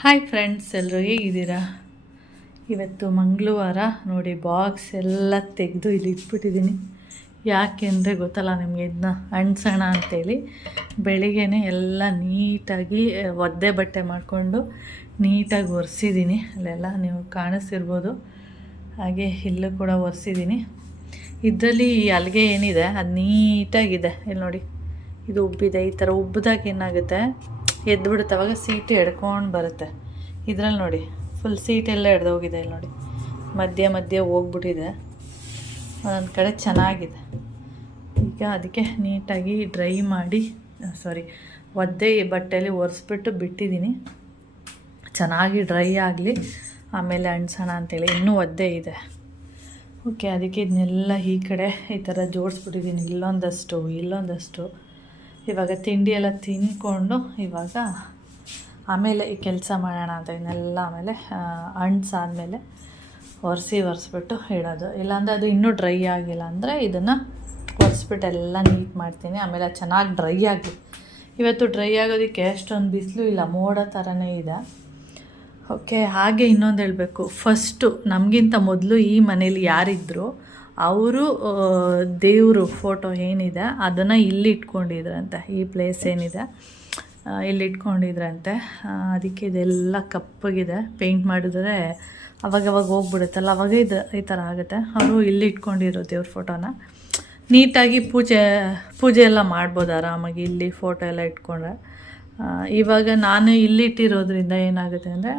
Hi friends, ಎಲ್ಲರೂ ಹೇಗಿದ್ದೀರಾ? ಇವತ್ತು ಮಂಗಳವಾರ ನೋಡಿ, ಬಾಕ್ಸ್ ಎಲ್ಲ ತೆಗೆದು ಇಲ್ಲಿ ಇಟ್ಬಿಟ್ಟಿದ್ದೀನಿ. ಯಾಕೆಂದರೆ ಗೊತ್ತಲ್ಲ ನಿಮಗೆ, ಇದನ್ನ ಅಂಟ್ಸೋಣ ಅಂಥೇಳಿ ಬೆಳಿಗ್ಗೆನೇ ಎಲ್ಲ ನೀಟಾಗಿ ಒದ್ದೆ ಬಟ್ಟೆ ಮಾಡಿಕೊಂಡು ನೀಟಾಗಿ ಒರೆಸಿದ್ದೀನಿ. ಅಲ್ಲೆಲ್ಲ ನೀವು ಕಾಣಿಸ್ತಿರ್ಬೋದು. ಹಾಗೆ ಇಲ್ಲೂ ಕೂಡ ಒರೆಸಿದ್ದೀನಿ. ಇದರಲ್ಲಿ ಅಲ್ಲಿಗೆ ಏನಿದೆ ಅದು ನೀಟಾಗಿದೆ. ಇಲ್ಲಿ ನೋಡಿ, ಇದು ಉಬ್ಬಿದೆ. ಈ ಥರ ಉಬ್ಬಿದಾಗ ಏನಾಗುತ್ತೆ, ಎದ್ಬಿಡುತ್ತೆ. ಅವಾಗ ಸೀಟು ಎಡ್ಕೊಂಡು ಬರುತ್ತೆ. ಇದರಲ್ಲಿ ನೋಡಿ, ಫುಲ್ ಸೀಟೆಲ್ಲ ಎಡ್ದೋಗಿದೆ. ಇಲ್ಲಿ ನೋಡಿ, ಮಧ್ಯೆ ಹೋಗ್ಬಿಟ್ಟಿದೆ. ಒಂದೊಂದು ಕಡೆ ಚೆನ್ನಾಗಿದೆ. ಈಗ ಅದಕ್ಕೆ ನೀಟಾಗಿ ಡ್ರೈ ಮಾಡಿ, ಒದ್ದೆ ಬಟ್ಟೆಯಲ್ಲಿ ಒರೆಸ್ಬಿಟ್ಟು ಬಿಟ್ಟಿದ್ದೀನಿ. ಚೆನ್ನಾಗಿ ಡ್ರೈ ಆಗಲಿ, ಆಮೇಲೆ ಅಂಟ್ಸೋಣ ಅಂತೇಳಿ. ಇನ್ನೂ ಒದ್ದೆ ಇದೆ. ಓಕೆ, ಅದಕ್ಕೆ ಇದನ್ನೆಲ್ಲ ಈ ಕಡೆ ಈ ಥರ ಜೋಡಿಸ್ಬಿಟ್ಟಿದ್ದೀನಿ. ಇಲ್ಲೊಂದಷ್ಟು. ಇವಾಗ ತಿಂಡಿ ಎಲ್ಲ ತಿಂದ್ಕೊಂಡು ಇವಾಗ ಆಮೇಲೆ ಈ ಕೆಲಸ ಮಾಡೋಣ ಅಂತ. ಇದನ್ನೆಲ್ಲ ಆಮೇಲೆ ಅಂಟ್ಸಾದ್ಮೇಲೆ ಒರೆಸ್ಬಿಟ್ಟು ಇಡೋದು. ಇಲ್ಲಾಂದರೆ ಅದು ಇನ್ನೂ ಡ್ರೈ ಆಗಿಲ್ಲ ಅಂದರೆ ಇದನ್ನು ಒರೆಸ್ಬಿಟ್ಟು ಎಲ್ಲ ನೀಟ್ ಮಾಡ್ತೀನಿ. ಆಮೇಲೆ ಚೆನ್ನಾಗಿ ಡ್ರೈ ಆಗಲಿ. ಇವತ್ತು ಡ್ರೈ ಆಗೋದಕ್ಕೆ ಅಷ್ಟೊಂದು ಬಿಸಿಲು ಇಲ್ಲ, ಮೋಡ ಥರನೇ ಇದೆ. ಓಕೆ, ಹಾಗೆ ಇನ್ನೊಂದು ಹೇಳಬೇಕು. ಫಸ್ಟು ನಮಗಿಂತ ಮೊದಲು ಈ ಮನೇಲಿ ಯಾರಿದ್ದರು ಅವರು ದೇವರು ಫೋಟೋ ಏನಿದೆ ಅದನ್ನು ಇಲ್ಲಿ ಇಟ್ಕೊಂಡಿದ್ರಂತೆ. ಈ ಪ್ಲೇಸ್ ಏನಿದೆ ಇಲ್ಲಿ ಇಟ್ಕೊಂಡಿದ್ರಂತೆ. ಅದಕ್ಕೆ ಇದೆಲ್ಲ ಕಪ್ಪಗಿದೆ. ಪೇಂಟ್ ಮಾಡಿದ್ರೆ ಅವಾಗವಾಗ ಹೋಗ್ಬಿಡುತ್ತಲ್ಲ, ಅವಾಗ ಈ ಥರ ಆಗುತ್ತೆ. ಅವರು ಇಲ್ಲಿ ಇಟ್ಕೊಂಡಿರೋ ದೇವ್ರ ಫೋಟೋನ ನೀಟಾಗಿ ಪೂಜೆ ಎಲ್ಲ ಮಾಡ್ಬೋದು ಆರಾಮಾಗಿ ಇಲ್ಲಿ ಫೋಟೋ ಎಲ್ಲ ಇಟ್ಕೊಂಡ್ರೆ. ಇವಾಗ ನಾನು ಇಲ್ಲಿಟ್ಟಿರೋದ್ರಿಂದ ಏನಾಗುತ್ತೆ ಅಂದರೆ,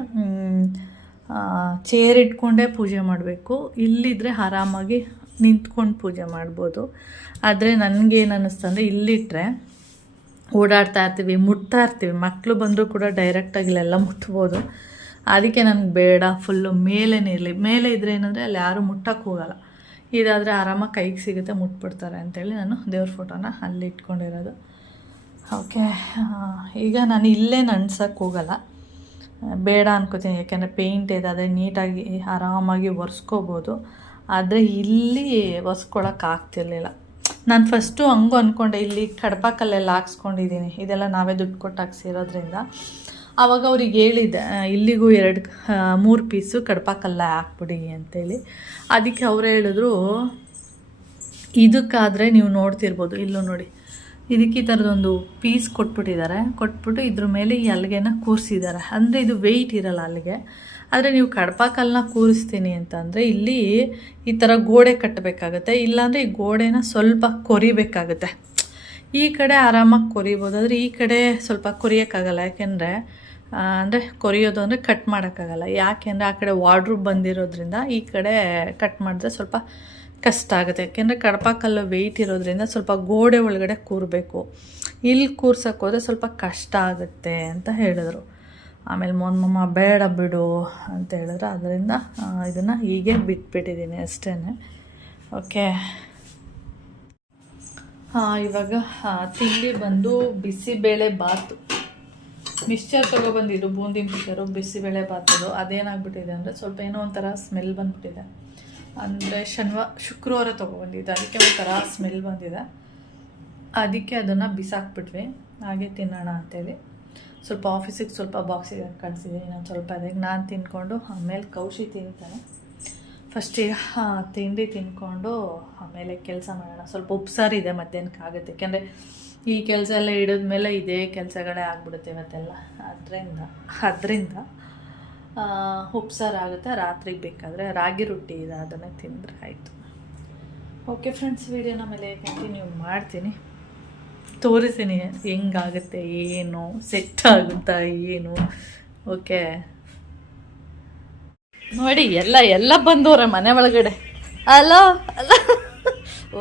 ಚೇರ್ ಇಟ್ಕೊಂಡೇ ಪೂಜೆ ಮಾಡಬೇಕು. ಇಲ್ಲಿದ್ದರೆ ಆರಾಮಾಗಿ ನಿಂತ್ಕೊಂಡು ಪೂಜೆ ಮಾಡ್ಬೋದು. ಆದರೆ ನನಗೇನು ಅನ್ನಿಸ್ತಂದರೆ, ಇಲ್ಲಿಟ್ಟರೆ ಓಡಾಡ್ತಾ ಇರ್ತೀವಿ, ಮುಟ್ತಾ ಇರ್ತೀವಿ. ಮಕ್ಕಳು ಬಂದರೂ ಕೂಡ ಡೈರೆಕ್ಟಾಗಿ ಇಲ್ಲೆಲ್ಲ ಮುಟ್ಬೋದು. ಅದಕ್ಕೆ ನನಗೆ ಬೇಡ, ಫುಲ್ಲು ಮೇಲೇ ಇರಲಿ. ಮೇಲೆ ಇದ್ದರೆ ಏನಂದರೆ ಅಲ್ಲಿ ಯಾರೂ ಮುಟ್ಟಕ್ಕೆ ಹೋಗಲ್ಲ. ಇದಾದರೆ ಆರಾಮಾಗಿ ಕೈಗೆ ಸಿಗುತ್ತೆ, ಮುಟ್ಬಿಡ್ತಾರೆ ಅಂತೇಳಿ ನಾನು ದೇವ್ರ ಫೋಟೋನ ಅಲ್ಲಿ ಇಟ್ಕೊಂಡಿರೋದು. ಓಕೆ, ಈಗ ನಾನು ಇಲ್ಲೇ ಅಂಟ್ಸೋಕ್ಕೆ ಹೋಗಲ್ಲ, ಬೇಡ ಅನ್ಕೋತೀನಿ. ಯಾಕೆಂದರೆ ಪೇಂಟ್ ಇದೆ, ಅದೇ ನೀಟಾಗಿ ಆರಾಮಾಗಿ ಒರೆಸ್ಕೋಬೋದು. ಆದರೆ ಇಲ್ಲಿ ಒರೆಸ್ಕೊಳಕ್ಕಾಗ್ತಿರ್ಲಿಲ್ಲ. ನಾನು ಫಸ್ಟು ಹಂಗೂ ಅಂದ್ಕೊಂಡೆ, ಇಲ್ಲಿ ಕಡಪಕಲ್ಲೆಲ್ಲ ಹಾಕ್ಸ್ಕೊಂಡಿದ್ದೀನಿ. ಇದೆಲ್ಲ ನಾವೇ ದುಡ್ಡು ಕೊಟ್ಟು ಹಾಕ್ಸಿರೋದ್ರಿಂದ. ಆವಾಗ ಅವ್ರಿಗೆ ಹೇಳಿದ್ದೆ, ಇಲ್ಲಿಗೂ 2-3 ಪೀಸು ಕಡಪಕಲ್ಲ ಹಾಕ್ಬಿಡಿ ಅಂತೇಳಿ. ಅದಕ್ಕೆ ಅವರೇ ಹೇಳಿದ್ರು, ಇದಕ್ಕಾದರೆ ನೀವು ನೋಡ್ತಿರ್ಬೋದು, ಇಲ್ಲೂ ನೋಡಿ, ಇದಕ್ಕೆ ಈ ಥರದೊಂದು ಪೀಸ್ ಕೊಟ್ಬಿಟ್ಟು ಇದ್ರ ಮೇಲೆ ಈ ಹಲ್ಗೆನ ಕೂರಿಸಿದ್ದಾರೆ. ಅಂದರೆ ಇದು ವೆಯ್ಟ್ ಇರಲ್ಲ ಅಲ್ಲಿಗೆ. ಆದರೆ ನೀವು ಕಡಪಕಲ್ಲನ್ನ ಕೂರಿಸ್ತೀನಿ ಅಂತಂದರೆ ಇಲ್ಲಿ ಈ ಥರ ಗೋಡೆ ಕಟ್ಟಬೇಕಾಗತ್ತೆ. ಇಲ್ಲಾಂದರೆ ಈ ಗೋಡೆನ ಸ್ವಲ್ಪ ಕೊರಿಬೇಕಾಗುತ್ತೆ. ಈ ಕಡೆ ಆರಾಮಾಗಿ ಕೊರಿಬೋದು, ಆದರೆ ಈ ಕಡೆ ಸ್ವಲ್ಪ ಕೊರಿಯೋಕ್ಕಾಗಲ್ಲ. ಯಾಕೆಂದರೆ ಕೊರಿಯೋದು ಅಂದರೆ ಕಟ್ ಮಾಡೋಕ್ಕಾಗಲ್ಲ. ಯಾಕೆಂದರೆ ಆ ಕಡೆ ವಾರ್ಡ್ರೂಬ್ ಬಂದಿರೋದ್ರಿಂದ ಈ ಕಡೆ ಕಟ್ ಮಾಡಿದ್ರೆ ಸ್ವಲ್ಪ ಕಷ್ಟ ಆಗುತ್ತೆ. ಯಾಕೆಂದರೆ ಕಡಪಕಲ್ಲು ವೆಯ್ಟ್ ಇರೋದ್ರಿಂದ ಸ್ವಲ್ಪ ಗೋಡೆ ಒಳಗಡೆ ಕೂರಬೇಕು. ಇಲ್ಲಿ ಕೂರ್ಸೋಕ್ಕೆ ಹೋದರೆ ಸ್ವಲ್ಪ ಕಷ್ಟ ಆಗುತ್ತೆ ಅಂತ ಹೇಳಿದ್ರು. ಆಮೇಲೆ ಮೊನ್ನೆ ಬೇಡ ಬಿಡು ಅಂತ ಹೇಳಿದ್ರು. ಅದರಿಂದ ಇದನ್ನು ಹೀಗೆ ಬಿಟ್ಬಿಟ್ಟಿದ್ದೀನಿ ಅಷ್ಟೇ. ಓಕೆ, ಇವಾಗ ತಿಂಡಿ ಬಂದು ಬಿಸಿಬೇಳೆ ಬಾತು. ಮಿಕ್ಸ್ಚರ್ ತೊಗೊಬಂದಿದ್ದು, ಬೂಂದಿ ಮಿಕ್ಸ್ಚರು, ಬಿಸಿಬೇಳೆ ಬಾತದು. ಅದೇನಾಗ್ಬಿಟ್ಟಿದೆ ಅಂದರೆ ಸ್ವಲ್ಪ ಏನೋ ಒಂಥರ ಸ್ಮೆಲ್ ಬಂದುಬಿಟ್ಟಿದೆ. ಅಂದರೆ ಶುಕ್ರವಾರ ತೊಗೊಬಂದಿದ್ದೆ, ಅದಕ್ಕೆ ಒಂಥರ ಸ್ಮೆಲ್ ಬಂದಿದೆ. ಅದಕ್ಕೆ ಅದನ್ನು ಬಿಸಾಕ್ಬಿಟ್ವಿ. ಹಾಗೆ ತಿನ್ನೋಣ ಅಂತೇಳಿ ಸ್ವಲ್ಪ ಆಫೀಸಿಗೆ ಸ್ವಲ್ಪ ಬಾಕ್ಸಿಗೆ ಕಳಿಸಿದ್ದೀನಿ. ನಾನು ಸ್ವಲ್ಪ ಅದಕ್ಕೆ ನಾನು ತಿಂದ್ಕೊಂಡು ಆಮೇಲೆ ಕೌಶಿ ತಿಂತಾನೆ. ಫಸ್ಟಿಗೆ ತಿಂಡಿ ತಿಂದ್ಕೊಂಡು ಆಮೇಲೆ ಕೆಲಸ ಮಾಡೋಣ. ಸ್ವಲ್ಪ ಉಪ್ಸಾರಿದೆ, ಮಧ್ಯಾಹ್ನಕ್ಕೆ ಆಗುತ್ತೆ. ಯಾಕೆಂದರೆ ಈ ಕೆಲಸ ಎಲ್ಲ ಹಿಡಿದ್ಮೇಲೆ ಇದೇ ಕೆಲಸಗಳೇ ಆಗ್ಬಿಡುತ್ತೆ ಇವತ್ತೆಲ್ಲ. ಅದರಿಂದ ಉಪ್ಸಾರು ಆಗುತ್ತೆ. ರಾತ್ರಿಗೆ ಬೇಕಾದರೆ ರಾಗಿ ರೊಟ್ಟಿ ಇದೆ, ಅದನ್ನೇ ತಿಂದರೆ ಆಯಿತು. ಓಕೆ ಫ್ರೆಂಡ್ಸ್, ವೀಡಿಯೋನ ಮೇಲೆ ಕಂಟಿನ್ಯೂ ಮಾಡ್ತೀನಿ, ತೋರಿಸ್ತೀನಿ ಹೆಂಗಾಗುತ್ತೆ, ಏನು ಸೆಟ್ ಆಗುತ್ತಾ ಏನು. ಓಕೆ ನೋಡಿ, ಎಲ್ಲ ಬಂದವ್ರೆ ಮನೆ ಒಳಗಡೆ. ಅಲ್ಲ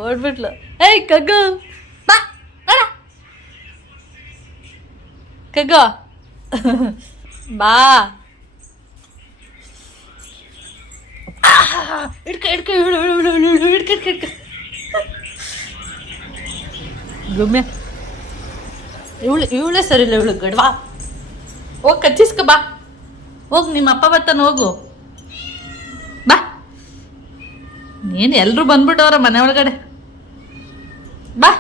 ಓಡ್ಬಿಟ್ಲು. ಏಯ್ ಕಗ್ಗು ಬಾ, ಕಗ್ಗು ಬಾ, ಹಿಡ್ಕ ಗುಮ್ಮೆ. ಇವಳೇ ಸರಿ ಇಲ್ಲ, ಇವಳು ಗಡ್ವಾ. ಹೋಗಿ ಕಚ್ಚಿಸ್ಕ ಬಾ, ಹೋಗಿ ನಿಮ್ಮ ಅಪ್ಪ ಬರ್ತಾನೆ, ಹೋಗು ಬಾ. ನೀನು ಎಲ್ಲರೂ ಬಂದ್ಬಿಟ್ಟವ್ರ ಮನೆ ಒಳಗಡೆ. ಬಾ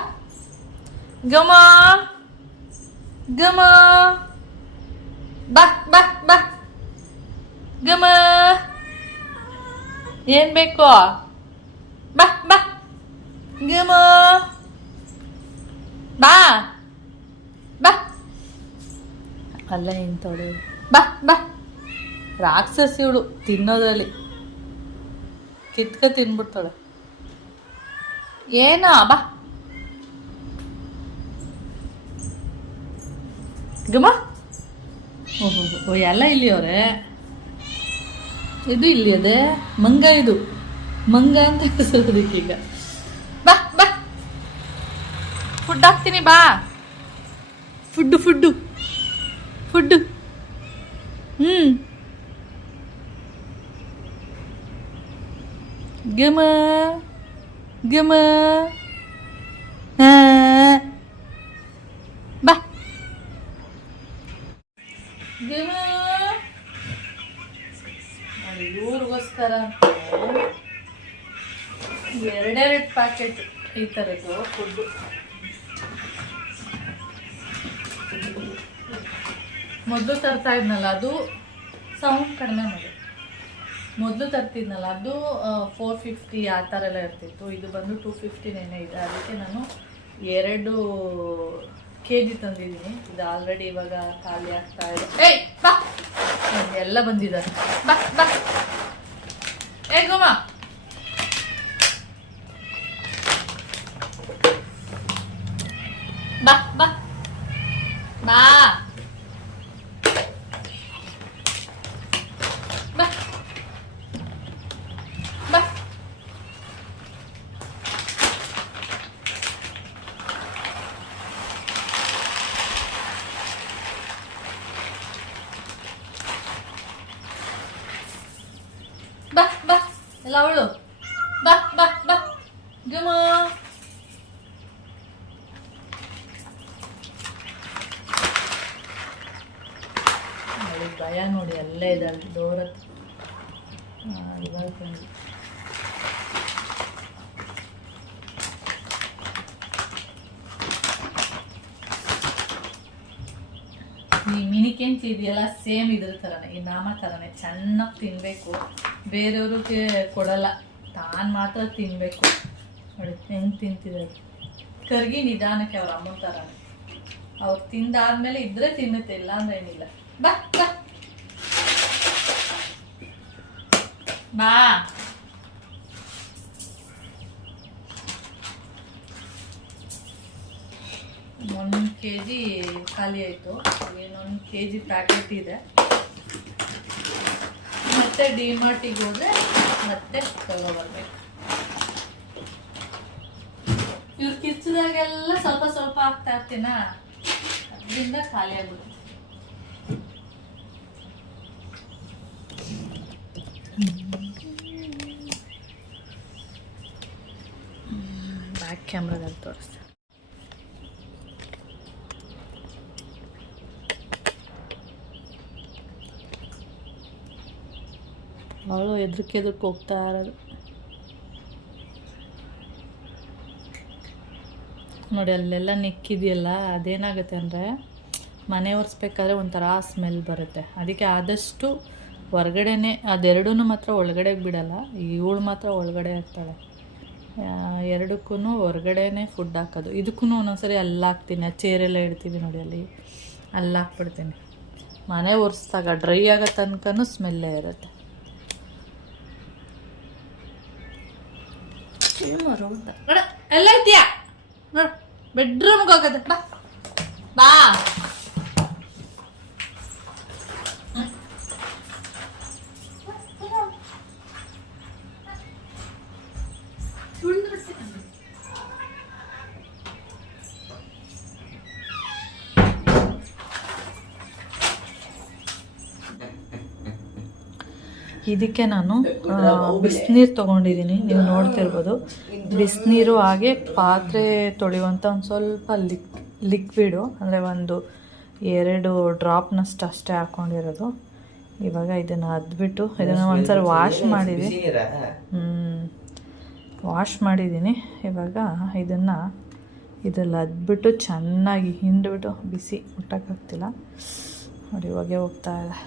ಗಮ ಬಾ ಬಾ ಬಾ ಗಮ ಏನ್ ಬೇಕು ಬಾ ಬಾ ಗಮ ಬಾ ಬಾ ಅಲ್ಲ ಇಂಥವಳು ಬಾ ಬಾ ರಾಕ್ಷಸಿ ಇವಳು ತಿನ್ನೋದ್ರಲ್ಲಿ ತಿನ್ಬಿಡ್ತಾಳೆ ಏನೋ ಬಾ ಗಮ ಓಹೋ ಎಲ್ಲ ಇಲ್ಲಿ ಅವರೇ ಇದು ಇಲ್ಲಿ ಅದೇ ಮಂಗ ಇದು ಮಂಗ ಅಂತ ಹೆಸರೋದಕ್ಕೀಗ ಬಾ ಬಾ ಫುಡ್ ಹಾಕ್ತೀನಿ ಬಾ ಫುಡ್ಡು ಫುಡ್ಡು ಫುಡ್ಡು ಗಮ ಗಮ ಬಾ ಗಮ ಇವ್ರಿಗೋಸ್ಕರ ಎರಡೆರಡು ಪ್ಯಾಕೆಟ್ ಈ ಥರದ್ದು ಫುಡ್ಡು ಮೊದಲು ತರ್ತಾ ಇದ್ನಲ್ಲ ಅದು ಸೌಂಡ್ ಕಡಿಮೆ ಮಾಡಿ ಮೊದಲು ತರ್ತಿದ್ನಲ್ಲ ಅದು 450 ಆ ಥರ ಎಲ್ಲ ಇರ್ತಿತ್ತು ಇದು ಬಂದು 250 ಇದೆ ಅದಕ್ಕೆ ನಾನು 2 kg ತಂದಿದ್ದೀನಿ ಇದು ಆಲ್ರೆಡಿ ಇವಾಗ ಖಾಲಿ ಆಗ್ತಾ ಇದೆ ಏಯ್ ಬಾ ಎಲ್ಲ ಬಂದಿದ್ದಾರೆ ಬಾ ಬಾ ಏ ಗೋಮ ಬಾ ಬಾ ಬಾ ಬಾ ಬಾ ಬಾ ಬಾ ಎಲ್ಲ ಅವಳು ಬಾ ಬಾ ಬಾ ಗಮ ನೋಡಿ ಭಯ ನೋಡಿ ಅಲ್ಲೇ ಇದೆ ಅಲ್ಲಿ ಡೋರ್ ಇವಾಗ ಬಂದು ಈ ಮಿನಿ ಕೆಂಚಿ ಇದೆಯಲ್ಲ ಸೇಮ್ ಇದ್ರ ಥರನೇ ಈ ನಾಮ ಥರನೇ ಚೆನ್ನಾಗಿ ತಿನ್ನಬೇಕು ಬೇರೆಯವ್ರಿಗೆ ಕೊಡಲ್ಲ ತಾನು ಮಾತ್ರ ತಿನ್ನಬೇಕು ನೋಡಿ ಹೆಂಗೆ ತಿಂತಿದ್ದಾರೆ ಕರ್ಗಿ ನಿಧಾನಕ್ಕೆ ಅವ್ರ ಅಮ್ಮನ ಥರನೇ ಅವ್ರು ತಿಂದಾದ್ಮೇಲೆ ಇದ್ರೆ ತಿನ್ನುತ್ತೆ ಇಲ್ಲ ಅಂದ್ರೆ ಏನಿಲ್ಲ ಬಾ ಬಾ ಬಾ 1 kg ಖಾಲಿ ಆಯಿತು ಇನ್ನೊಂದು kg ಪ್ಯಾಕೆಟ್ ಇದೆ ಮತ್ತೆ ಡಿಮಾರ್ಟಿಗೆ ಹೋದರೆ ಮತ್ತೆ ತಗೊಬರ್ಬೇಕು ಇವ್ರು ಕಿಚ್ಚಿದಾಗೆಲ್ಲ ಸ್ವಲ್ಪ ಸ್ವಲ್ಪ ಹಾಕ್ತಾ ಇರ್ತೀನ ಅದರಿಂದ ಖಾಲಿ ಆಗ್ಬಿಡುತ್ತೆ ಬ್ಯಾಕ್ ಕ್ಯಾಮ್ರಾದಲ್ಲಿ ತೋರಿಸ್ತೀನಿ ಅವಳು ಎದ್ರಕ್ಕೆ ಹೋಗ್ತಾ ಇರೋದು ನೋಡಿ ಅಲ್ಲೆಲ್ಲ ನೆಕ್ಕಿದೆಯಲ್ಲ ಅದೇನಾಗುತ್ತೆ ಅಂದರೆ ಮನೆ ಒರೆಸ್ಬೇಕಾದ್ರೆ ಒಂಥರ ಸ್ಮೆಲ್ ಬರುತ್ತೆ ಅದಕ್ಕೆ ಆದಷ್ಟು ಹೊರ್ಗಡೆನೇ ಅದೆರಡೂ ಮಾತ್ರ ಒಳಗಡೆಗೆ ಬಿಡಲ್ಲ ಇವಳು ಮಾತ್ರ ಒಳಗಡೆ ಇರ್ತಾಳೆ ಎರಡಕ್ಕೂ ಹೊರ್ಗಡೆನೇ ಫುಡ್ ಹಾಕೋದು ಇದಕ್ಕೂ ಒಂದೊಂದ್ಸರಿ ಹಾಕ್ತೀನಿ ಚೇರೆಲ್ಲ ಇಡ್ತೀವಿ ನೋಡಿ ಅಲ್ಲಿ ಹಾಕ್ಬಿಡ್ತೀನಿ ಮನೆ ಒರೆಸ್ದಾಗ ಡ್ರೈ ಆಗೋ ತನಕನೂ ಸ್ಮೆಲ್ಲೇ ಇರುತ್ತೆ ಎಲ್ಲ ಐತಿಯಾ ನೋಡು ಬೆಡ್ರೂಮ್ಗೆ ಹೋಗೋದು ಬಾ ಬಾ ಇದಕ್ಕೆ ನಾನು ಬಿಸಿನೀರು ತೊಗೊಂಡಿದ್ದೀನಿ ನೀವು ನೋಡ್ತಿರ್ಬೋದು ಬಿಸಿನೀರು ಹಾಗೆ ಪಾತ್ರೆ ತೊಳೆಯುವಂಥ ಒಂದು ಸ್ವಲ್ಪ ಲಿಕ್ವಿಡು ಅಂದರೆ 1-2 ಡ್ರಾಪ್ನಷ್ಟು ಅಷ್ಟೇ ಹಾಕ್ಕೊಂಡಿರೋದು ಇವಾಗ ಇದನ್ನು ಅದ್ಬಿಟ್ಟು ಇದನ್ನು ಒಂದ್ಸಲ ವಾಶ್ ಮಾಡಿದ್ದೀನಿ ವಾಶ್ ಮಾಡಿದ್ದೀನಿ ಇವಾಗ ಇದನ್ನು ಇದ್ರಲ್ಲಿ ಅದ್ಬಿಟ್ಟು ಚೆನ್ನಾಗಿ ಹಿಂಡ್ಬಿಟ್ಟು ಬಿಸಿ ಮುಟ್ಟಕ್ಕಾಗ್ತಿಲ್ಲ ನೋಡಿ ಹೊಗೆ ಹೋಗ್ತಾ ಇದೆ.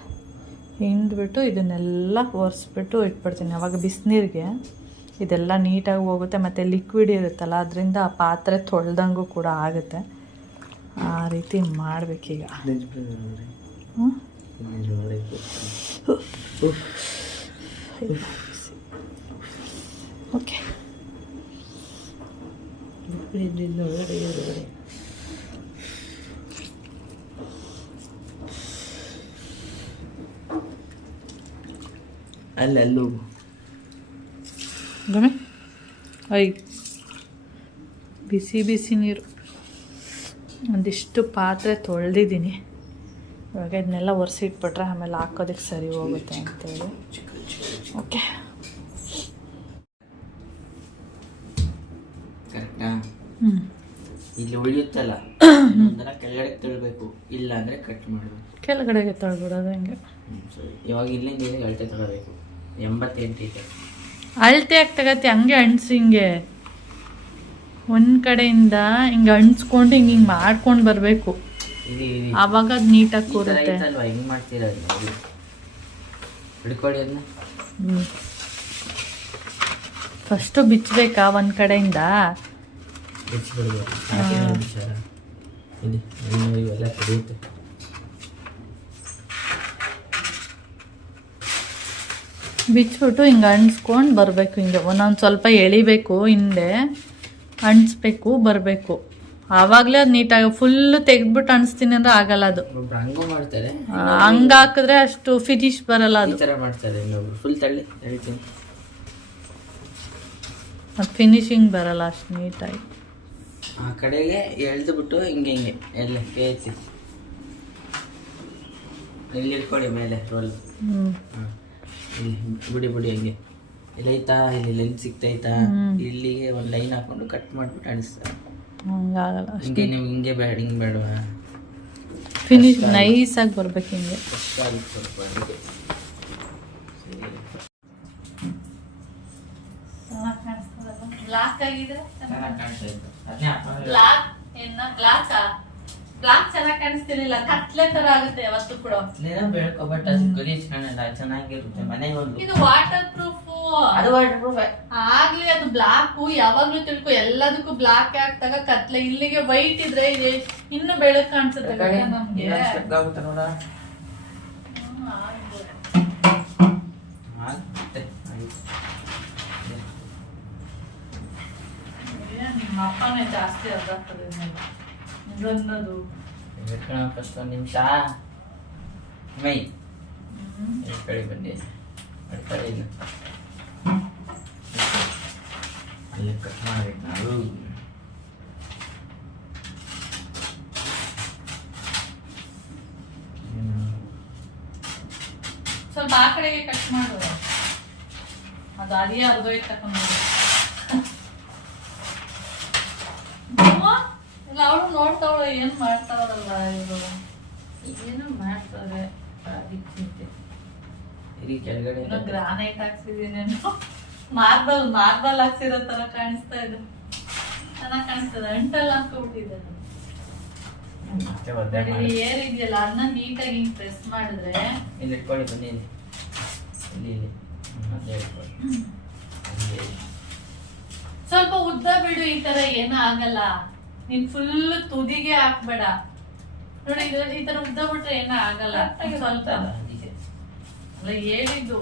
ಹಿಂಡ್ಬಿಟ್ಟು ಇದನ್ನೆಲ್ಲ ಒರೆಸ್ಬಿಟ್ಟು ಇಟ್ಬಿಡ್ತೀನಿ. ಅವಾಗ ಬಿಸಿನೀರಿಗೆ ಇದೆಲ್ಲ ನೀಟಾಗಿ ಹೋಗುತ್ತೆ, ಮತ್ತು ಲಿಕ್ವಿಡ್ ಇರುತ್ತಲ್ಲ ಅದರಿಂದ ಆ ಪಾತ್ರೆ ತೊಳ್ದಂಗೂ ಕೂಡ ಆಗುತ್ತೆ. ಆ ರೀತಿ ಮಾಡಬೇಕೀಗ. ಓಕೆ, ಅಲ್ಲೂ ಐ ಬಿಸಿ ಬಿಸಿ ನೀರು. ಒಂದಿಷ್ಟು ಪಾತ್ರೆ ತೊಳೆದಿದ್ದೀನಿ. ಇವಾಗ ಇದನ್ನೆಲ್ಲ ಒರೆಸಿಟ್ಬಿಟ್ರೆ ಆಮೇಲೆ ಹಾಕೋದಕ್ಕೆ ಸರಿ ಹೋಗುತ್ತೆ ಅಂತೇಳಿ. ಓಕೆ, ಕರೆಕ್ಟಾ? ಹ್ಞೂ, ಇಲ್ಲಿ ಉಳಿಯುತ್ತಲ್ಲ ಒಂಥರ ಕೆಳಗಡೆ ತಳ್ಬೇಕು, ಇಲ್ಲ ಅಂದರೆ ಕಟ್ ಮಾಡಬೇಕು. ಕೆಳಗಡೆಗೆ ತೊಳ್ಬಿಡೋದು ಹಿಂಗೆ. ಸರಿ, ಇವಾಗ ಇಲ್ಲಿಂದ ಏನಿಗೆ ಅಳತೆ ತಗೋಬೇಕು. 88 ಇದೆ. ಅಳತೆ ಯಾಕೆ ತಗತ್ತೆ? ಹಂಗೆ ಅಣ್ಸು, ಹಿಂಗೆ ಒಂದು ಕಡೆಯಿಂದ ಹಿಂಗೆ ಅಣ್ಸ್ಕೊಂಡು ಹಿಂಗೆ ಮಾಡ್ಕೊಂಡು ಬರಬೇಕು. ಆವಾಗ ಅದು ನೀಟಾಗಿ ಕೂರುತ್ತೆ. ಅಲ್ವಾ ಹಿಂಗೆ ಮಾಡ್ತೀರಲ್ಲ, ಹಿಡ್ಕೊಳ್ಳಿ ಅದನ್ನ. ಹ್ಞೂ, ಫಸ್ಟು ಬಿಚ್ಚಬೇಕಾ ಒಂದು ಕಡೆಯಿಂದ? ಬಿಚ್ಚಿಬಿಡ್ಬೇಕು. ಇಲ್ಲಿ ಇವೆಲ್ಲ ಕಡಿಯುತ್ತೆ. ಬಿಚ್ಚಿಬಿಟ್ಟು ಹಿಂಗೆ ಅಣ್ಸ್ಕೊಂಡು ಬರಬೇಕು. ಹಿಂಗೆ ಒಂದೊಂದು ಸ್ವಲ್ಪ ಎಳಿಬೇಕು, ಹಿಂದೆ ಅಣಿಸ್ಬೇಕು, ಬರಬೇಕು. ಆವಾಗಲೇ ಅದು ನೀಟಾಗಿ ಫುಲ್ಲು ತೆಗೆದ್ಬಿಟ್ಟು ಅಣಿಸ್ತೀನಿ ಅಂದರೆ ಆಗಲ್ಲ ಅದು. ಹಂಗೂ ಮಾಡ್ತಾರೆ, ಹಂಗೆ ಹಾಕಿದ್ರೆ ಅಷ್ಟು ಫಿನಿಶ್ ಬರಲ್ಲ ಅದು. ಈ ಥರ ಮಾಡ್ತಾರೆ. ಇನ್ನೊಬ್ರು ಫುಲ್ ತಳ್ತೀನಿ, ಅದು ಫಿನಿಶಿಂಗ್ ಬರಲ್ಲ ಅಷ್ಟು ನೀಟಾಗಿ. ಆ ಕಡೆಗೆ ಎಳ್ದು ಬಿಟ್ಟು ಹಿಂಗೆ ಹಿಂಗೆ ಎಲ್ಲ ಕೇಳ್ತಿ ಇಲ್ಲಿ ಇಟ್ಕೊಳ್ಳಿ ಮೇಲೆ ರೋಲ್. ಇಲ್ಲಿ ಬಿಡಿ ಬಿಡಿ ಹಂಗೆ ಇಲ್ಲಿ ಐತಾ, ಇಲ್ಲಿ ಲೆಂತ್ ಸಿಗ್ತೈತಾ, ಇಲ್ಲಿಗೆ ಒಂದು ಲೈನ್ ಹಾಕೊಂಡು ಕಟ್ ಮಾಡಿಬಿಟ್ಟು ಅಣಿಸ್ತಾರೆ. ಹಂಗಾಗಲ್ಲ ಹಿಂಗೆ ನಿಮ್ಗೆ ಹಿಂಗೆ ಬೇಡ, ಹಿಂಗೆ ಬೇಡವಾ? ಫಿನಿಶ್ ನೈಸಾಗಿ ಬರ್ಬೇಕು ಹಿಂಗೆ. ಕಷ್ಟ ಆಗುತ್ತೆ ಸ್ವಲ್ಪ, ಅದಕ್ಕೆ ಚೆನ್ನಾಗಿ ಕಾಣಿಸ್ತಾ ಇತ್ತು. ಅದನ್ನೇ ಚೆನ್ನಾಗಿ ಕಾಣಿಸ್ತಿರ್ಲಿಲ್ಲ, ಕತ್ಲೆ ತರ ಆಗುತ್ತೆ ಯಾವತ್ತು ಕೂಡ. ಬೆಳ್ಕೊ, ಬಟ್ ಅದು ಗಲೀಜ್ ಕಾಣಲ್ಲ, ಚೆನ್ನಾಗಿರುತ್ತೆ. ಮನೆಗೆ ಒಂದು ಇದು ವಾಟರ್ ಪ್ರೂಫ್, ಅದು ವಾಟರ್ ಪ್ರೂಫ್ ಆಗ್ಲಿ. ಅದು ಬ್ಲಾಕ್ ಯಾವಾಗ್ಲೂ ತಿಳ್ಕೊ, ಎಲ್ಲದಕ್ಕೂ ಬ್ಲಾಕ್ ಆಗ್ತಾಗ ಕತ್ಲೆ. ಇಲ್ಲಿಗೆ ವೈಟ್ ಇದ್ರೆ ಇನ್ನು ಬೆಳಕ್ ಕಾಣಿಸುತ್ತೆ ನಮ್ಗೆ. ನೋಡ ನಿಮ್ಮ ಅಪ್ಪನೇ ಜಾಸ್ತಿ ಅರ್ಧಾಗ್ತದೆ ಅನ್ನೋದು. ಫಸ್ಟ್ ಒಂದು ನಿಮಿಷ ಮೈ ಕಡೆ ಬನ್ನಿ, ಅಲ್ಲಿ ಕಟ್ ಮಾಡ್ಬೇಕು ನಾವು. ಸ್ವಲ್ಪ ಆ ಕಡೆಗೆ ಕಟ್ ಮಾಡು, ಅದು ಅದೇ ಅರ್ಧೋಯ್ತು ತಕೊಂಡು. ಇಲ್ಲ ಅವಳು ನೋಡ್ತಾವಳು ಏನ್ ಮಾಡ್ತಾವಲ್ಲ, ಇದು ಏನು ಮಾಡ್ತಾರೆ. ಕೆಳಗಡೆ ಗ್ರಾನೈಟ್ ಹಾಕ್ಸಿದೀನಿ, ಮಾರ್ಬಲ್ ಹಾಕ್ಸಿರೋ ತರ ಕಾಣಿಸ್ತಾ ಇದೆ. ಚೆನ್ನಾಗಿ ಕಾಣಿಸ್ತದೆ. ಅಂಟಲ್ಲಿ ಹಾಕ್ಬಿಟ್ಟಿದೆ. ಏರ್ ಇದೆಯಲ್ಲ ಅದನ್ನ ನೀಟಾಗಿ ಹಿಂಗ್ ಪ್ರೆಸ್ ಮಾಡಿದ್ರೆ ಇಲ್ಲಿ ಇಟ್ಕೊಳ್ಳಿ. ಬನ್ನಿ ಇಲ್ಲಿ ಇಲ್ಲಿ ಸ್ವಲ್ಪ ಉದ್ದ ಬಿಡು, ಈ ತರ ಏನೂ ಆಗಲ್ಲ. ನೀನ್ ಫುಲ್ ತುದಿಗೆ ಹಾಕ್ಬೇಡ ನೋಡಿ. ಈ ತರ ಉದ್ದ ಬಿಟ್ರೆ ಏನೂ ಆಗಲ್ಲ. ಸ್ವಲ್ಪ ಅಲ್ಲ ಹೇಳಿದ್ದು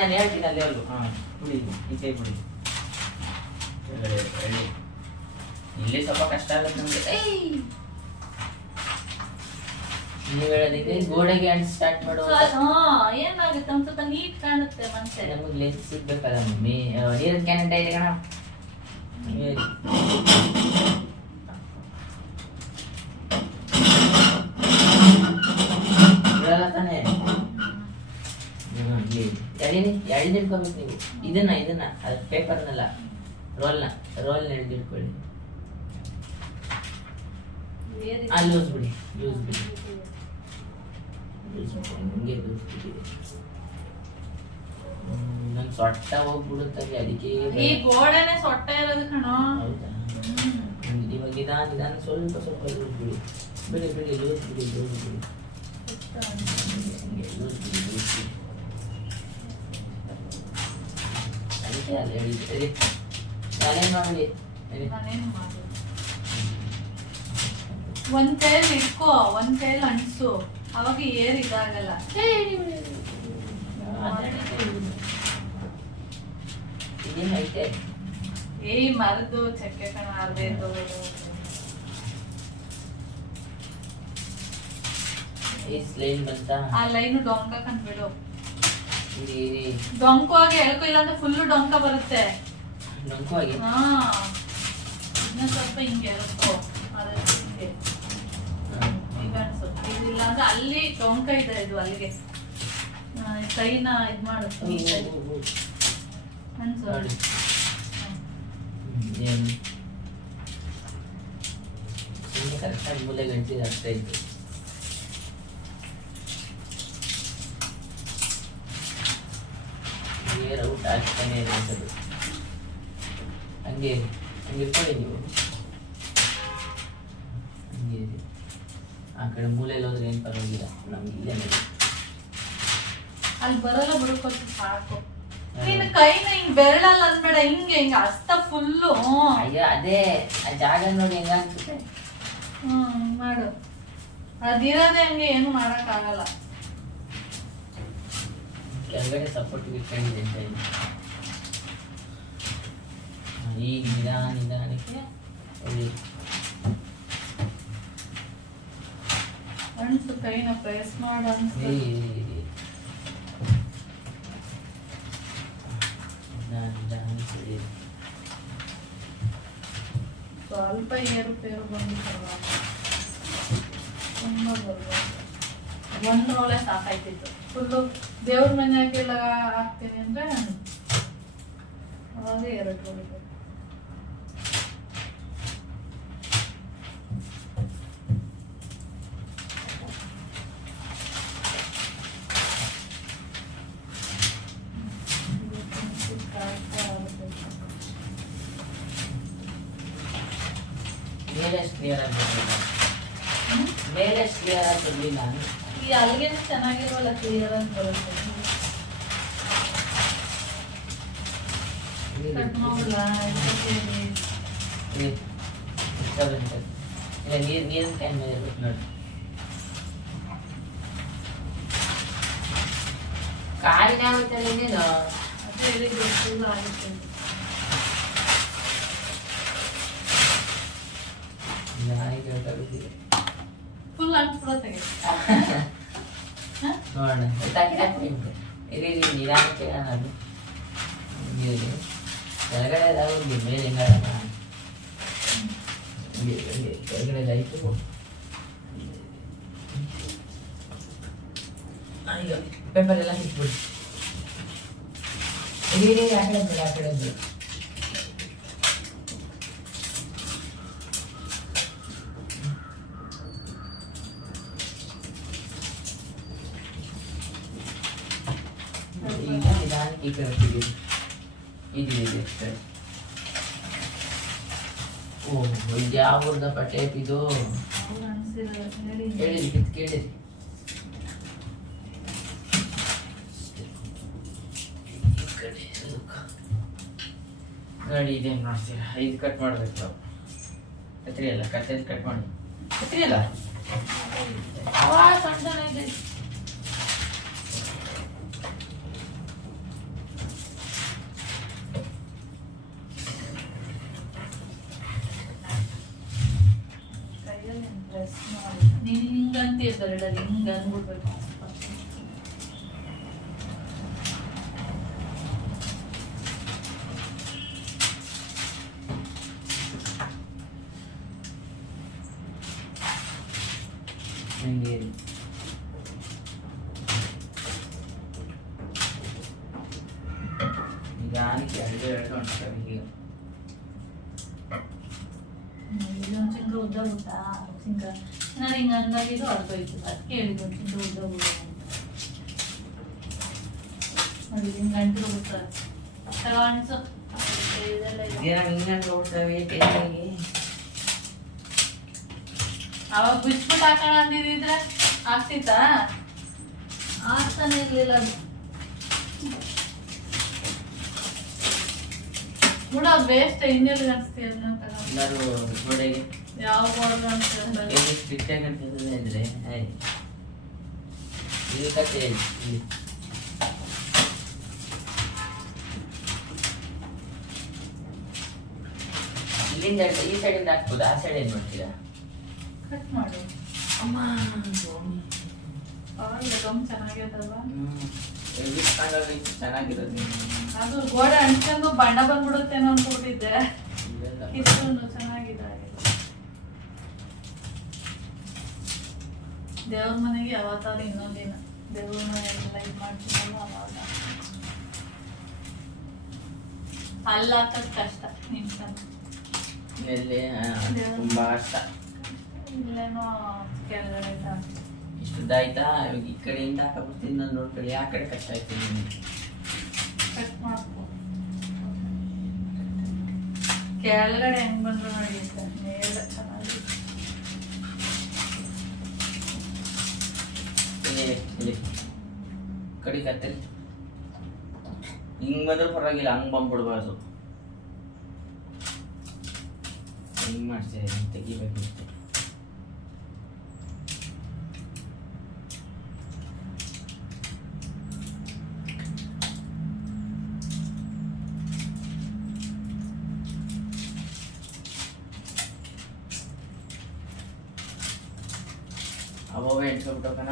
ನಾನು ಹೇಳ್ತೀನಿ ಅಲ್ಲಿ ಅವ್ರು. ಬಿಡಿ ಈ ಕೈ ಬಿಡಿ. ಇಲ್ಲಿ ಸ್ವಲ್ಪ ಕಷ್ಟ ಆಗುತ್ತೆ ನಮ್ಗೆ. ನೀವು ಹೇಳೋದಕ್ಕೆ ಗೋಡೆಗೆ ಅಂಟ್ ಸ್ಟಾರ್ಟ್ ಮಾಡುವ ಏನಾಗುತ್ತೆ ಒಂದ್ ಸ್ವಲ್ಪ ನೀಟ್ ಕಾಣುತ್ತೆ. ಮತ್ತೆ ನಮಗೆ ಲೆಂತ್ ಸಿಗ್ಬೇಕಲ್ಲ ಮಮ್ಮಿ. ನೀರಿನ ಕ್ಯಾನ್ ಇದೆ ಕಣ. ಬಿಡಲ್ಲ ತಾನೆ. ಎಳ್ದಿಡ್ಕೋಬೇಕು ನೀವು. ಇದನ್ನ ಅದು ಪೇಪರ್ನಲ್ಲ, ರೋಲ್ನ ಎಳ್ದಿಡ್ಕೊಳ್ಳಿ. ಲೂಸ್ ಬಿಡಿ ಹಿಂಗೆ ಲೂಸ್ ಬಿಡಿ. ನಂಗೆ ಸೊಟ್ಟ ಹೋಗ್ಬಿಡುತ್ತೆ ಅದಕ್ಕೆ. ಈ ಗೋಡೆನೆ ಸೊಟ್ಟ ಇರೋದು ಕಣೋ. ಹೌದಾ? ಇವಾಗ ನಿಧಾನ ನಿಧಾನ ಸ್ವಲ್ಪ ಸ್ವಲ್ಪ ಲೂಸ್ ಬಿಡಿ ಬಿಡಿ ಬಿಡಿ ಲೂಸ್ ಬಿಡಿ ಲೂಸ್ ಬಿಡಿ ಲೂಸ್ ಬಿಡಿ ಲೂಸ್ ಬಿಡಿ ಅದಕ್ಕೆ ಅಲ್ಲ ಹೇಳಿದ್ರಿ ನಾನೇನು ಮಾಡಲಿ ನಾನೇನು ಮಾಡಿ ಒಂದ್ ಕೈಯಲ್ಲಿ ಇಟ್ಕೋ ಒಂದ್ ಕೈಯಲ್ಲಿ ಅಣಿಸು ಅವಾಗ ಏರ್ ಇದಾಗಲ್ಲ. ಇದೇನೈತೆ ಮರದು ಚಕ್ಕೆ ಕಣ ಅರ್ಧೇದು ಲೈನ್ ಬಂತ ಆ ಲೈನು ಡೊಂಕ ಕಂಡ್ಬಿಡು. ಇಲ್ಲಿ ಡೊಂಕು ಆಗಿ ಎಳ್ಕೊ, ಇಲ್ಲಾಂದ್ರೆ ಫುಲ್ ಡೊಂಕ ಬರುತ್ತೆ. ಡೊಂಕು ಆಗಿ ಹಾ ಇನ್ನ ಸ್ವಲ್ಪ ಹಿಂಗೆ ಎಳ್ಕೊ, ಹಿಂಗೆ ಈಗ ಅನ್ಸುತ್ತೆ. ಇದಿಲ್ಲ ಅಂದ್ರೆ ಅಲ್ಲಿ ಡೊಂಕ ಇದೆ, ಇದು ಅಲ್ಲಿಗೆ ಕೈನ ಇದ್ ಮಾಡು ಅನ್ಸು. ಏನು ಸುಮ್ಮನೆ ಕರೆಕ್ಟಾಗಿ ಮೂಲೆ ಗಂಟೆ ಆಗ್ತಾ ಇತ್ತು. ಔಟ್ ಆಗ್ತಾನೆ ಅನ್ಸೋದು. ಹಂಗೆ ಹಂಗೆ ಇಟ್ಕೊಳ್ಳಿ ನೀವು, ಹಂಗೆ ಆ ಕಡೆ ಮೂಲೆಯಲ್ಲಿ ಹೋದ್ರೆ ಏನು ಪರವಾಗಿಲ್ಲ, ನಮ್ಗೆ ಇಲ್ಲೇ ನೋಡಿ ಅಲ್ಲಿ ಬರಲ್ಲ ಬಿಡ್ಕೊಟ್ಟು ಸಾಕು. ನೀನು ಕೈನ ಹಿಂಗ್ ಬೆರಳಲ್ಲ ಅನ್ಬೇಡ, ಹಿಂಗೆ ಹಿಂಗ ಅಸ್ತ ಫುಲ್ಲು. ಅಯ್ಯೋ ಅದೇ ಆ ಜಾಗ ನೋಡಿ ಹೆಂಗ ಅನ್ಸುತ್ತೆ. ಮಾಡು, ಅದಿರೋದೇ ಹಂಗೆ ಏನು ಮಾಡಕ್ ಆಗಲ್ಲ. ಕೆಳಗಡೆ ಸಪೋರ್ಟ್ ಇಟ್ಕೊಂಡಿದೆ ಅಂತ ಹೇಳಿ ಈಗ ನಿಧಾನಕ್ಕೆ ಒಳ್ಳೆ ಅನ್ಸು, ಕೈನ ಪ್ರೆಸ್ ಮಾಡು ಅನ್ಸು. ಸ್ವಲ್ಪ ಏರುಪೇರು ಬಂದಿತ್ತಲ್ವ, ತುಂಬ ಬರ್ಬೋದು. ಒಂದು ರೋಳೆ ಸಾಕಾಯ್ತಿತ್ತು. ಫುಲ್ಲು ದೇವ್ರ ಮನೆಯಾಗೆಲ್ಲ ಹಾಕ್ತೀನಿ ಅಂದ್ರೆ ಅವಾಗ 2 ರೋಳೆ. ಮೇಲೆ ಕ್ಲಿಯರ್ ಆಗ್ತದೆ. ನಾನು ಈ ಅಲ್ಲಿಗೆ ಚೆನ್ನಾಗಿರುವಲ್ಲ, ಕ್ಲಿಯರ್ ಅಂತ ಬರುತ್ತೆ. ಕಟ್ ಮಾಡಲ್ಲ ನೀರಿನ ಕೈ ಮೇಲೆ ಬಿಟ್ಟು ನೋಡಿ, ಕಾಯಿನ ಆಗುತ್ತಲ್ಲ ಇನ್ನೇನು. ಅದೇ ಹೇಳಿದ್ರು ಫುಲ್ ಆಗುತ್ತೆ. ಫುಲ್ ಅನ್ಸ್ಬಿಡತ್ತೆ ನೋಡೋಣ. ಇಲ್ಲಿ ನಿಧಾನಕ್ಕೆ ನಾನು ಕೆಳಗಡೆ ಅದಾವ ಮೇಲೆ ಹೆಂಗಾಡಲ್ಲ, ಕೆಳಗಡೆ ಲೈಟು ಈಗ ಪೇಪರ್ ಎಲ್ಲ ಇಟ್ಬಿಡಿ. ಇಲ್ಲಿ ಆ ಕಡೆ ಆ ಕಡೆ ಈಗ ನಿಧಾನಕ್ಕೆ ಈ ಕಡೆ ಹೊತ್ತಿಗೆ ಇದಿದೆ. ಓಹ್ ಇದು ಯಾವ ಊರ್ದಪ್ಪ ಟೇಪ್ ಇದು? ಹೇಳಿರಿ ಕೇಳಿರಿ. ನೋಡಿ ಇದೇನು ಮಾಡ್ತೀರಾ, ಇದು ಕಟ್ ಮಾಡ್ಬೇಕು ನಾವು. ಕತ್ರಿ ಅಲ್ಲ, ಕತ್ತರಿ ಕಟ್ ಮಾಡಿ. ಕತ್ರಿ ಅಲ್ಲ ಸಣ್ಣ ಇದೆ. ನೀನು ಹಿಂಗಂತ ಇರ್ತಾರೆ, ಹಿಂಗ ಅಂದ್ಬಿಡ್ಬೇಕು. ನಿಧಾನಕ್ಕೆ 2 ಹೊಂಟ್ತಾರೆ ಈಗ. ಇದೊಂದು ಚಿಂಕ ಉದ್ದ ಗೊತ್ತಾ, ಚಿಂಕ ನಾನು ಹಿಂಗೆ ಅಂದಾಗಿದ್ದು ಅರ್ಧೋಯ್ತು, ಅದಕ್ಕೆ ಹೇಳಿದ್ದು ಒಂದು ಚಿಂಕ ಉದ್ದ ಬಿಡು ನೋಡಿ. ಹಿಂಗೆ ಅಂಟಿರೋ ಗೊತ್ತಾರೆ ಅನ್ಸು. ಹಿಂಗಂತ ಹೋಗ್ತವೆ ಟೈಮಿಗೆ. ಅವಾಗ ಬಿಚ್ಬಿಟ್ಟು ಹಾಕೋಣ ಅಂದಿದ್ರೆ ಆಗ್ತಿತ್ತಾ? ಆಗ್ತಾನೆ ಇರ್ಲಿಲ್ಲ ಅದು. ಕೂಡ ವೇಸ್ಟ್ ಇನ್ನೆಲ್ಲಿ ಅನಿಸ್ತೀಯ ಎಲ್ಲರೂ ಗೋಡೆಗೆ ಯಾವ ಗೋಡೆಗೆ ಅನಿಸ್ತದೆ ಸ್ಟ್ರಿಕ್ಟಾಗಿ ಅನ್ಸುತ್ತದೆ ಅಂದರೆ ಇದು ಕಟ್ಟೆ ಇಲ್ಲಿ ಇಲ್ಲಿಂದ ಈ ಸೈಡಿಂದ ಹಾಕ್ಬೋದು, ಆ ಸೈಡ್ ಏನು ಮಾಡ್ತೀರಾ? ಕಟ್ ಮಾಡು. ಅಮ್ಮ ಪರವಾಗಿಲ್ಲ, ಗಮ್ ಚೆನ್ನಾಗಿರ್ತಲ್ವಾ? ಚೆನ್ನಾಗಿರೋದು. ಅದು ಗೋಡೆ ಅಂಟ್ಕೊಂಡು ಬಣ್ಣ ಬಂದ್ಬಿಡುತ್ತೇನೋ ಅನ್ಕೊಂಡಿದ್ದೆ. ಕಿತ್ಕೊಂಡು ಚೆನ್ನಾಗಿದೆ. ದೇವ್ರ ಮನೆಗೆ ಯಾವತ್ತಾದ್ರೂ ಇನ್ನೊಂದಿನ ದೇವ್ರ ಮನೆಯೆಲ್ಲ ಇದು ಮಾಡ್ತೀನಲ್ಲ ಅವಾಗ ಅಲ್ಲ ಹಾಕೋದು ಕಷ್ಟ. ಇಲ್ಲಿ ತುಂಬಾ ಕಷ್ಟ. ಇಲ್ಲೇನೋ ಕೆಳಗಡೆ ಇಷ್ಟುದ್ದಾಯ್ತಾ? ಇವಾಗ ಈ ಕಡೆಯಿಂದ ಹಾಕಬಿಡ್ತೀನಿ ನಾನು, ನೋಡ್ಕೊಳ್ಳಿ ಆ ಕಡೆ ಕಷ್ಟ ಆಯ್ತು. ಕಟ್ ಮಾಡ್ಕೊ. ಕೆಳಗಡೆ ಹೆಂಗ್ ಬಂದ್ರು ನಡೆಯುತ್ತೆ, ಮೇಲೆ ಚೆನ್ನಾಗಿ. ಇಲ್ಲಿ ಕಡಿ ಕತ್ತರಿ ಹಿಂಗ್ ಬಂದ್ರೆ ಪರವಾಗಿಲ್ಲ, ಹಂಗ್ ಬಂದ್ಬಿಡ್ಬಾರ್ದು. ಹಿಂಗ್ ಮಾಡ್ತೀರಿ, ತೆಗಿಬೇಕು. ಅವೇ ಇಟ್ಕೊಬಿಟ್ಟೋಕಣ.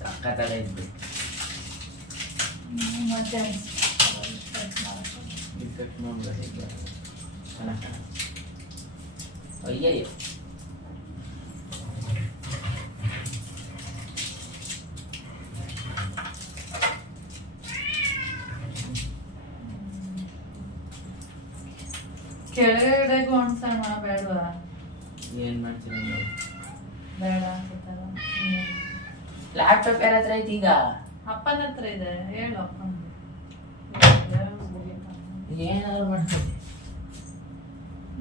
ಸಕ್ಕತ್ತಾಗ ಇದ್ವಿ. ಮತ್ತೆ ಕಟ್ ಮಾಡ್ಬೇಕು. ಅಯ್ಯಯ್ಯೋ ಕೆಳಗಡೆಗೂ ಅನ್ಸೋಣ ಬೇಡವಾ? ಏನ್ ಮಾಡ್ತೀನಿ ನೋಡಿ. ಬೇಡ ಅನ್ಸುತ್ತಲ್ಲ. ಲ್ಯಾಪ್ಟಾಪ್ ಯಾರ ಹತ್ರ ಐತಿ ಈಗ? ಅಪ್ಪನ ಹತ್ರ ಇದೆ, ಹೇಳು ಅಪ್ಪನ. ಏನಾದ್ರು ಮಾಡ್ತೀನಿ.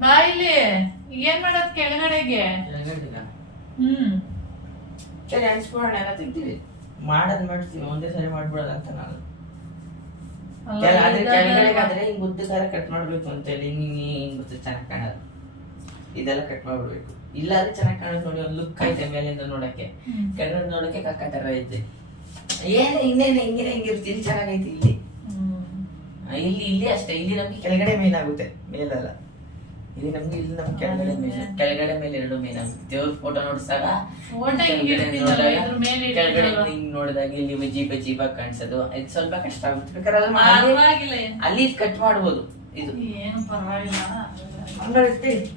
ಬಾ ಇಲ್ಲಿ. ಏನ್ ಮಾಡೋದ್ ಕೆಳಗಡೆಗೆ? ಸರಿ ಅನ್ಸ್ಕೊಳ್ಳೋಣ, ಎಲ್ಲ ತೆಗ್ತೀವಿ. ಮಾಡೋದ್ ಮಾಡ್ತೀವಿ, ಒಂದೇ ಸರಿ ಮಾಡ್ಬಿಡೋದಂತ ನಾನು. ಕೆಳಗಡೆಗಾದ್ರೆ ಹಿಂಗ್ ಉದ್ದ ತರ ಕಟ್ ಮಾಡ್ಬೇಕು ಅಂತ ಹೇಳಿ ಹಿಂಗ್ ಗೊತ್ತ ಚೆನ್ನಾಗಿ ಕಾಣೋದು. ಇದೆಲ್ಲ ಕಟ್ ಮಾಡ್ಬಿಡ್ಬೇಕು. ಇಲ್ಲ ಅಂದ್ರೆ ಚೆನ್ನಾಗಿ ಕಾಣೋದು ನೋಡಿ, ಒಂದು ಲುಕ್ ಐತೆ ಮೇಲಿಂದ ನೋಡಕ್ಕೆ. ಕೆಳಗಡೆ ನೋಡಕ್ಕೆ ಕಕ್ಕ ತರ ಐತೆ. ಏನು ಇನ್ನೇನು ಹಿಂಗಿರುತ್ತೆ. ಇಲ್ಲಿ ಚೆನ್ನಾಗೈತಿ. ಇಲ್ಲಿ ಅಷ್ಟೇ. ಇಲ್ಲಿ ನಮ್ಗೆ ಕೆಳಗಡೆ ಮೇಲಾಗುತ್ತೆ, ಮೇಲಲ್ಲ. ಇಲ್ಲಿ ನಮ್ಗೆ ಕೆಳಗಡೆ ಮೇಲೆ, ಕೆಳಗಡೆ ಮೇಲೆ ಎರಡು ಮೇಲಾಗುತ್ತೆ. ದೇವ್ರ ಫೋಟೋ ನೋಡಿಸಾಗ ಕೆಳಗಡೆ ಹಿಂಗ್ ನೋಡಿದಾಗ ಇಲ್ಲಿ ಜೀಬಾಗಿ ಕಾಣಿಸೋದು, ಇದು ಸ್ವಲ್ಪ ಕಷ್ಟ ಆಗುತ್ತೆ. ಬೇಕಾದ್ರೆ ಅಲ್ಲಿ ಕಟ್ ಮಾಡ್ಬೋದು. ಇದು ಏನು ಪರವಾಗಿಲ್ಲ.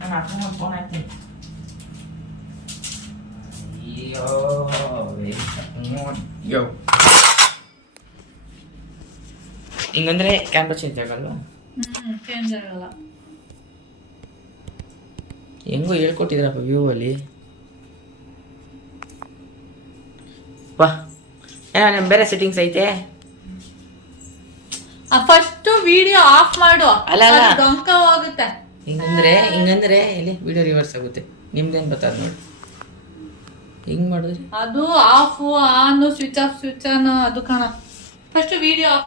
ನಾನು ಅಕ್ಕ ಫೋನ್ ಹಾಕ್ತೀನಿ. ಅಯ್ಯೋ ಹಿಂಗಂದ್ರೆ ಕ್ಯಾಮ್ರಾ ಚೇಂಜ್ ಆಗಲ್ವಾ? ಚೇಂಜ್ ಆಗಲ್ಲ. ಹೆಂಗೋ ಹೇಳ್ಕೊಟ್ಟಿದ್ರಪ್ಪ ವ್ಯೂ ಅಲ್ಲಿ. ವಾ ಏನ ಬೇರೆ ಸೆಟ್ಟಿಂಗ್ಸ್ ಐತೆ. ಫಸ್ಟ್ ವಿಡಿಯೋ ಆಫ್ ಮಾಡು. ಅಲ್ಲ ಡೊಂಕ ಹೋಗುತ್ತೆ. ಹಿಂಗಂದ್ರೆ ಇಲ್ಲಿ ವಿಡಿಯೋ ರಿವರ್ಸ್ ಆಗುತ್ತೆ. ನಿಮ್ದೇನ್ ಬರ್ತದ ನೋಡಿ. ಹಿಂಗ್ ಮಾಡಿದ್ರಿ ಅದು of on switch off switch on ಅದು ಕಾಣ. First video